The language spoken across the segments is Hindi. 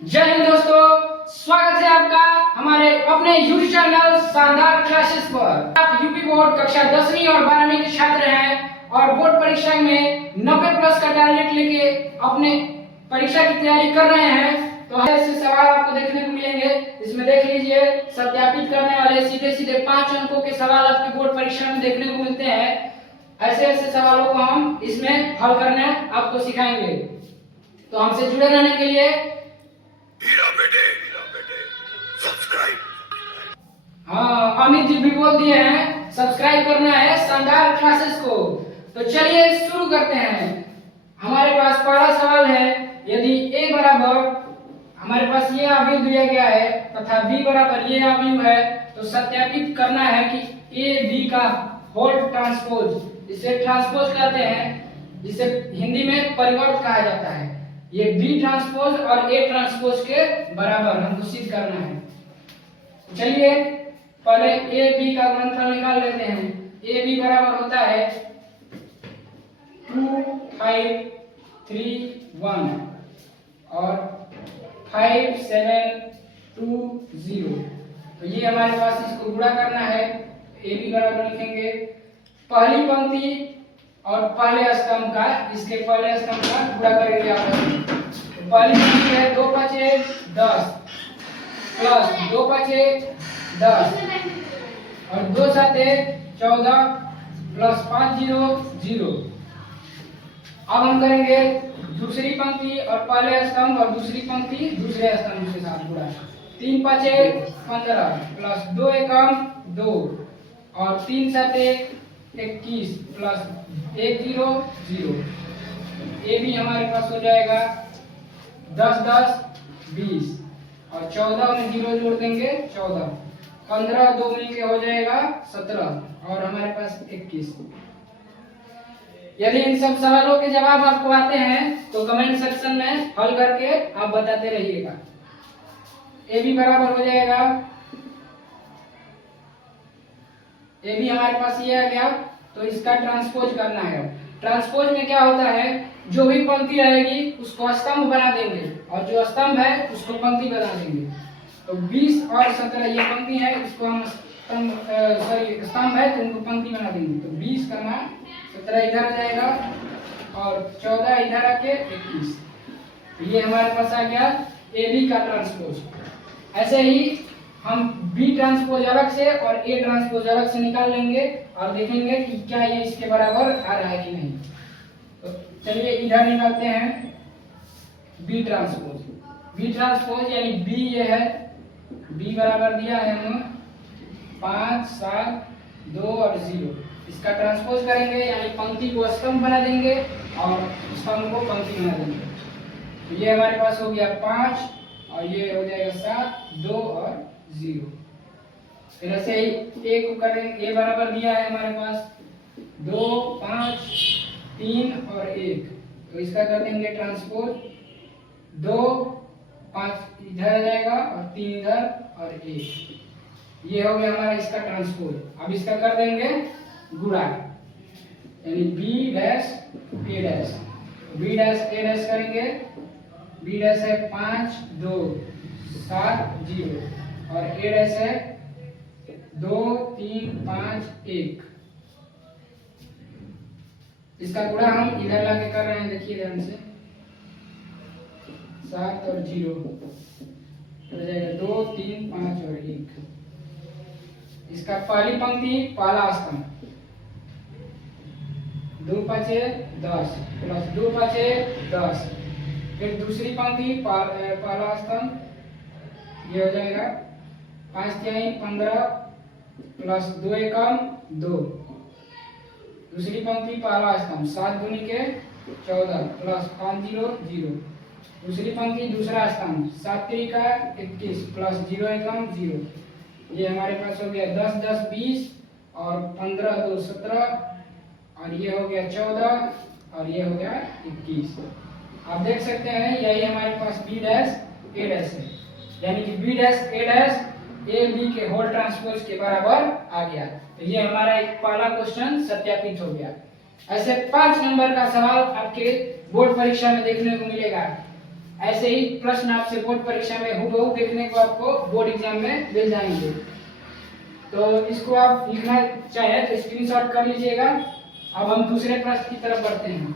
जय हिंद दोस्तों, स्वागत है आपका हमारे अपने यूट्यूब चैनल शानदार क्लासेस पर। आप यूपी बोर्ड कक्षा 10वीं और 12वीं के छात्र हैं और बोर्ड परीक्षा में 90 प्लस का टारगेट लेके अपने परीक्षा की तैयारी कर रहे हैं। तो ऐसे सवाल आपको देखने को मिलेंगे। इसमें देख लीजिए, सत्यापित करने वाले सीधे सीधे 5 अंकों के सवाल आपकी बोर्ड परीक्षा में देखने को मिलते हैं। ऐसे ऐसे सवालों को हम इसमें हल करने आपको सिखाएंगे। तो हमसे जुड़े रहने के लिए हीरा बेटे सब्सक्राइब। हाँ, अमित जी भी बोल दिए हैं सब्सक्राइब करना है शानदार क्लासेस को। तो चलिए शुरू करते हैं। हमारे पास पहला सवाल है, यदि a बराबर हमारे पास ये अवयव दिया गया है तथा b बराबर ये अवयव है, तो सत्यापित करना है कि a b का होल ट्रांसपोज, इसे ट्रांसपोज कहते हैं, जिसे हिंदी में परिवर्त कहा जाता है। ये b ट्रांसपोज और a ट्रांसपोज के बराबर हमको सिद्ध करना है। चलिए पहले ए बी का गुणनफल निकाल लेते हैं। ए बी बराबर होता है 2 5 3 1 और 5 7 2 0। तो ये हमारे पास इसको गुणा करना है। ए बी बराबर लिखेंगे पहली पंक्ति और पहले स्तंभ का, इसके पहले स्तंभ का गुणा करेंगे आपस में। तो पहली पंक्ति है 2 5 10 प्लस 2 5 10 और 2 7 14 प्लस 5 0 0। अब हम करेंगे दूसरी पंक्ति और पहले स्तंभ और दूसरी पंक्ति दूसरे स्तंभ के साथ गुणा। 3 5 15 प्लस 2 एकम 2 और 3 7 21 प्लस 1 0 0। ये भी हमारे पास हो जाएगा 10 10 20 और 14 में 0 जोड़ देंगे 14, 15 2 मिलके हो जाएगा 17 और हमारे पास 21। यदि इन सब सवालों के जवाब आपको आते हैं तो कमेंट सेक्शन में हल करके आप बताते रहिएगा। ए बी बराबर हो जाएगा, ए बी हमारे पास ये आ गया, तो इसका ट्रांसपोज करना है। ट्रांसपोज में क्या होता है, जो भी पंक्ति रहेगी उसको स्तंभ बना देंगे और जो स्तंभ है उसको पंक्ति बना देंगे। तो 20 और 17 ये पंक्ति है, इसको हम स्तंभ है तो उनको पंक्ति बना देंगे। तो 20 का मान 17 इधर आ जाएगा और 14 इधर आके 21। तो ये हमारे पास आ गया ए बी का ट्रांसपोज। ऐसे ही हम बी ट्रांसपोज अलग से और ए ट्रांसपोज अलग से निकाल लेंगे और देखेंगे कि क्या ये इसके बराबर आ रहा है कि नहीं। तो चलिए इधर निकालते हैं बी ट्रांसपोज। बी ट्रांसपोज यानी बी ये है, बी बराबर दिया है हम 5 7 2 और 0। इसका ट्रांसपोज करेंगे यानी पंक्ति को स्तंभ बना देंगे और स्तंभ को पंक्ति बना देंगे। तो ये हमारे पास हो गया 5 और ये हो जाएगा 7 2 और 0। फिर ऐसे ही ए को करेंगे, ए बराबर दिया है हमारे पास 2 5 3 और 1। तो इसका कर देंगे ट्रांसपोज, 2 5 इधर आ जाएगा और 3 इधर और 1। ये हो गया हमारा इसका ट्रांसपोज। अब इसका कर देंगे गुणा, यानी B dash A dash. B dash A dash करेंगे, बी डैश है 5 2 7 0 और ए डैश है 2 3 5 1। इसका गुणा हम इधर लाके कर रहे हैं, देखिए ध्यान से, 7 और 0 हो जाएगा 2 3 5 और 1। इसका पहली पंक्ति पहला स्तंभ 2 5 10 प्लस 2 5 10। फिर दूसरी पंक्ति पहला स्तंभ ये हो जाएगा 5 3 15 प्लस 2 एकम 2। दूसरी पंक्ति पहला स्तंभ 7 दूनी के 14 प्लस 5 0 0। दूसरी पंक्ति दूसरा स्तंभ 7 3 का 21 प्लस 0 एकम 0। ये हमारे पास हो गया 10 10 20 और 15 2 17 और ये हो गया 14 और ये हो गया 21। आप देख सकते हैं यही हमारे पास बी डैश ए डैश है, यानी कि B dash A dash A B के होल ट्रांसपोज के बराबर आ गया। तो ये हमारा एक पहला क्वेश्चन सत्यापित हो गया। ऐसे 5 नंबर का सवाल आपके बोर्ड परीक्षा में देखने को मिलेगा। ऐसे ही प्रश्न आपसे बोर्ड परीक्षा में हूबहू देखने को आपको बोर्ड एग्जाम में मिल जाएंगे। तो इसको आप लिखना चाहे तो स्क्रीनशॉट कर लीजिएगा। अब हम दूसरे प्रश्न की तरफ बढ़ते हैं।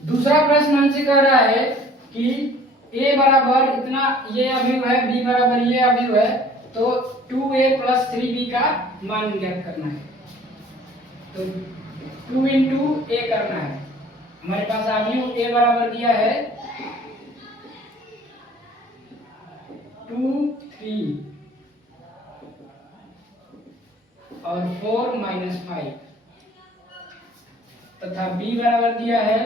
दूसरा प्रश्न हमसे कह रहा है कि a बराबर इतना ये अवयव है, b बराबर ये अवयव है, तो 2a प्लस 3b का मान ज्ञात करना है। तो 2 इंटू a करना है। हमारे पास अवयव a बराबर दिया है 2 3 और 4 माइनस 5 तथा b बराबर दिया है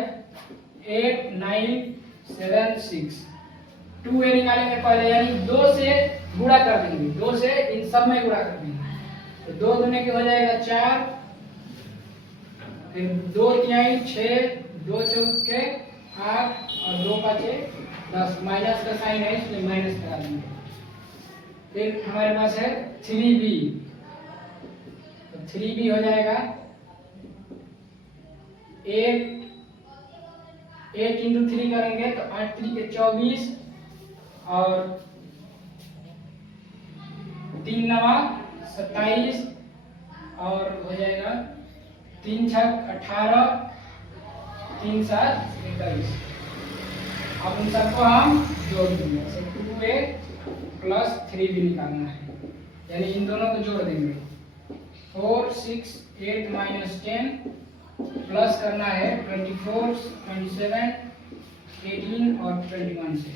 8 9 7 6। 2a निकालेंगे पहले, यानी 2 से गुणा कर देंगे, 2 से इन सब में गुणा कर देंगे। तो 2 दूने के हो जाएगा 4, फिर 2 तिहाई 6, 2 चौके 8 और 2 पाँचे 10। माइनस का साइन है इसलिए माइनस करा देंगे। फिर हमारे पास है 3b, तो 3b हो जाएगा 8 इंटू 3 करेंगे तो 8 3 के 24 और 3 9 27 और हो जाएगा 3 6 18 3 7 21। अब इन सबको हम जोड़ देंगे। 2a प्लस 3b निकालना है, यानी इन दोनों को जोड़ देंगे। 4 6 8 माइनस 10 प्लस करना है 24 27 18 और 21 से।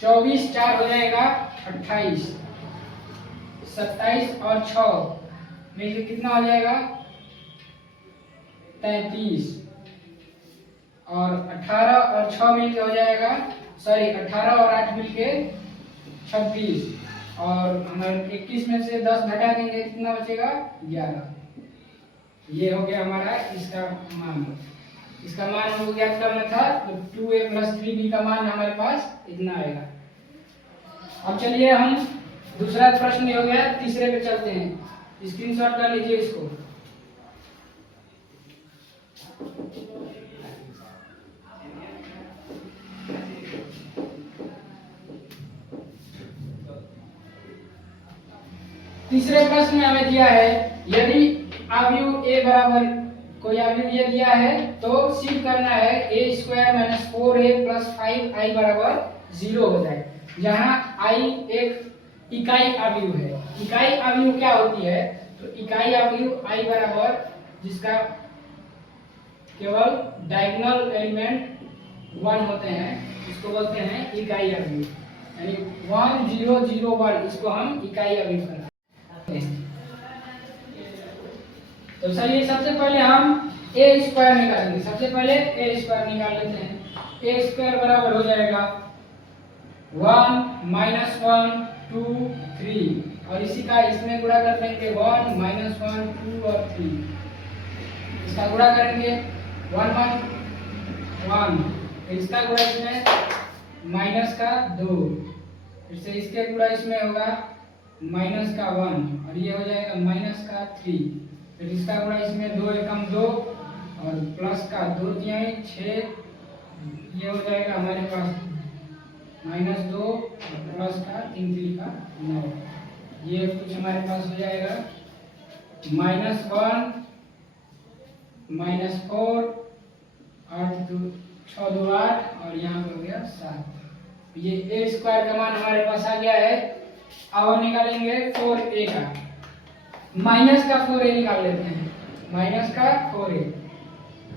24 4 हो जाएगा 28, 27 और 6 मिलकर कितना हो जाएगा 33 और 18 और 6 मिलके हो जाएगा 18 और 8 मिलके 26 और हमारे 21 में से 10 घटा देंगे कितना बचेगा 11। ये हो गया हमारा इसका मान। इसका मान हमको ज्ञात करना था, तो 2a प्लस 3b का मान हमारे पास इतना आएगा। अब चलिए हम दूसरा प्रश्न हो गया, तीसरे पे चलते हैं। स्क्रीनशॉट कर लीजिए इसको। तीसरे प्रश्न में हमें दिया है यदि अवयव a बराबर कोई अवयव ये दिया है तो सिद्ध करना है a square minus 4a plus 5i बराबर 0 हो जाए, जहां i एक इकाई अवयव है। इकाई अवयव क्या होती है, तो इकाई अवयव i बराबर जिसका केवल डायगोनल एलिमेंट 1 होते हैं इसको बोलते हैं इकाई अवयव, यानी 1 0 0 1 इसको हम इकाई अवयव कहते हैं। तो चलिए सबसे पहले हम a स्क्वायर निकालेंगे। सबसे पहले a स्क्वायर निकाल लेते हैं। a स्क्वायर बराबर हो जाएगा 1 माइनस 1 2 3 और इसी का इसमें गुणा कर देंगे 1 माइनस 1 2 और 3। इसका गुणा करेंगे 1 1 1, इसका गुणा इसमें माइनस का 2, फिर से इसके गुणा इसमें होगा माइनस का 1 और ये हो जाएगा माइनस का 3, फिर इसका गुणा इसमें 2 एकम 2 और प्लस का 2 तिहाई 6, ये हो जाएगा हमारे पास माइनस 2 और प्लस का 3 3 का 9, ये कुछ हमारे पास हो जाएगा माइनस 1 माइनस 4 8 2 6 2 8 और यहाँ पे हो गया 7। ये a स्क्वायर का मान हमारे पास आ गया है। अब हम निकालेंगे 4a का, माइनस का 4a निकाल लेते हैं। माइनस का 4a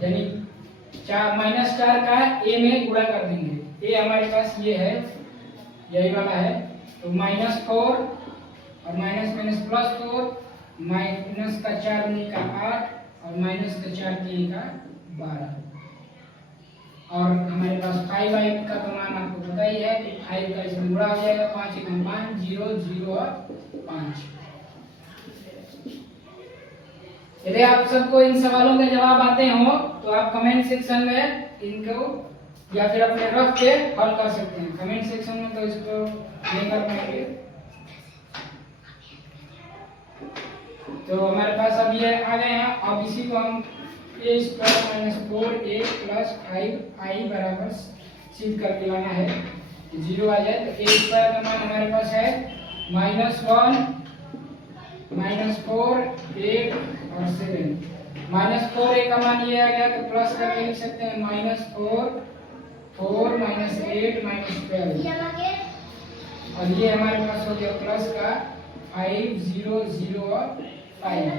यानी माइनस 4 का a में गुणा कर देंगे। a हमारे पास ये है, यही वाला है, तो माइनस 4 और माइनस माइनस प्लस 4, माइनस का 4 का 8 और माइनस का 4 का 12। और हमारे पास 5i का तो मान आपको पता ही है कि 5 का इसमें गुणा हो जाएगा, 5 एकम 5, 0 0 और 5। यदि आप सबको इन सवालों के जवाब आते हो तो आप कमेंट सेक्शन में इनको या फिर अपने रफ पे हल कर सकते हैं। कमेंट सेक्शन में तो इसको नहीं कर पाएंगे। तो हमारे पास अब ये आ गए हैं। अब इसी को हम a square minus 4a plus 5i बराबर सिद्ध करके लाना है, 0 आ जाए। तो a स्क्वायर का मान हमारे पास है -1 -4 8 और 7। -4a का मान ये आ गया तो प्लस करके लिख सकते हैं -4 4 -8 -12। और ये हमारे पास हो गया प्लस का 5 0 0 और 5।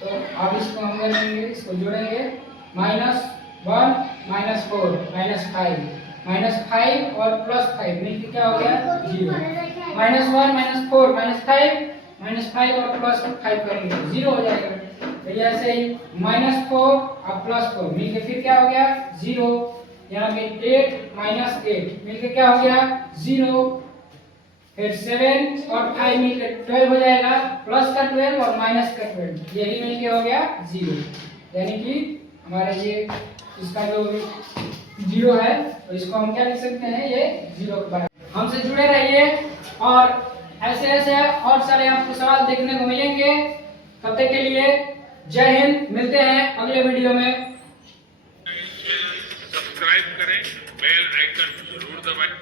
तो अब इसको हम करेंगे, इसको जोड़ेंगे -1 -4 -5 और +5 मिलकर क्या हो गया 0। -1 -4 -5 और +5 करेंगे 0 हो जाएगा। तो ये ऐसे ही -4 और +4 मिलकर फिर क्या हो गया 0। यहाँ पे 8 -8 मिलकर क्या हो गया 0। फिर 7 और 5 मिलकर 12 हो जाएगा, प्लस का 12 और माइनस का 12 यही मिलके हो गया 0। यानी कि हमारे ये इसका जो 0 है तो इसको हम क्या लिख सकते हैं, ये 0 के बराबर। हमसे जुड़े रहिए और ऐसे ऐसे और सारे आपको सवाल देखने को मिलेंगे। तब तक के लिए जय हिंद, मिलते हैं अगले वीडियो में। सब्सक्राइब करें, बेल आइकन जरूर दबाएं।